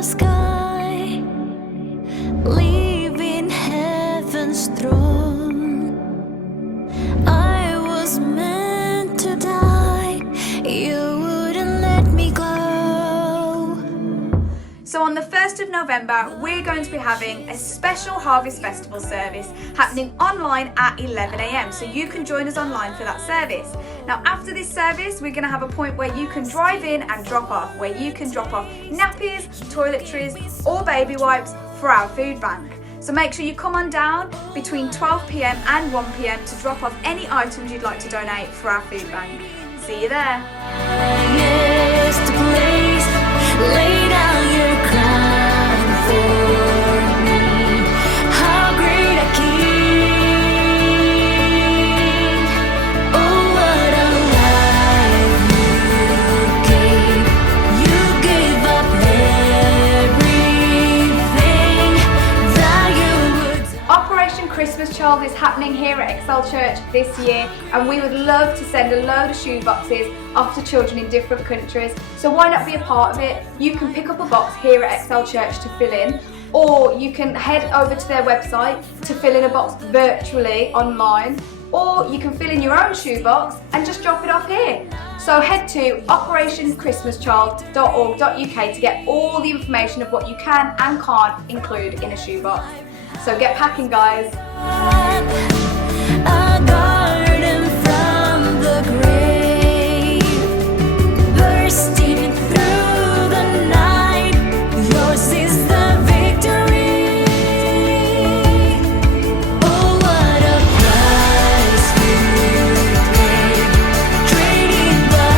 the sky, leaving heaven's throne. I was meant to die, you wouldn't let me go. So on the 1st of November, we're going to be having a special Harvest Festival service happening online at 11 a.m. So you can join us online for that service. Now after this service, we're going to have a point where you can drive in and drop off, where you can drop off nappies, toiletries or baby wipes for our food bank. So make sure you come on down between 12 p.m. and 1 p.m. to drop off any items you'd like to donate for our food bank. See you there. Highest place, lay down your crown for me. How great a king! Oh, what a life you gave. You gave up everything that you would. Operation Christmas Child is happening here at Excel Church this year, and we would love to send a load of shoe boxes off to children in different countries. So why not be a part of it? You can pick up a box here at Excel Church to fill in, or you can head over to their website to fill in a box virtually online, or you can fill in your own shoe box and just drop it off here. So head to operationchristmaschild.org.uk to get all the information of what you can and can't include in a shoe box. So get packing, guys. A garden from the grave, bursting through the night. Yours is the victory. Oh, what a price you paid, trading the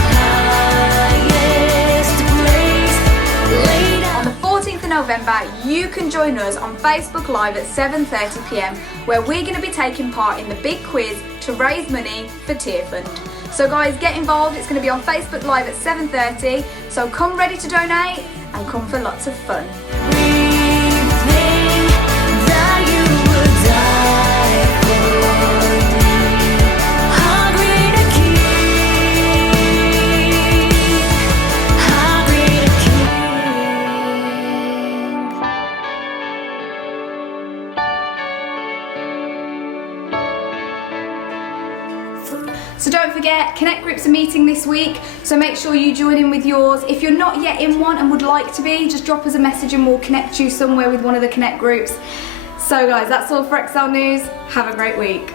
highest place, laid On the 14th of November, you can join us on Facebook Live at 7:30 p.m, where we're going to be taking part in the big quiz to raise money for Tear Fund. So guys, get involved. It's going to be on Facebook Live at 7:30. So come ready to donate and come for lots of fun. everything that you would die for me. How great a king, how great a king. So don't forget, Connect groups are meeting this week, so make sure you join in with yours. If you're not yet in one and would like to be, just drop us a message and we'll connect you somewhere with one of the Connect groups. So guys, that's all for Excel News. Have a great week.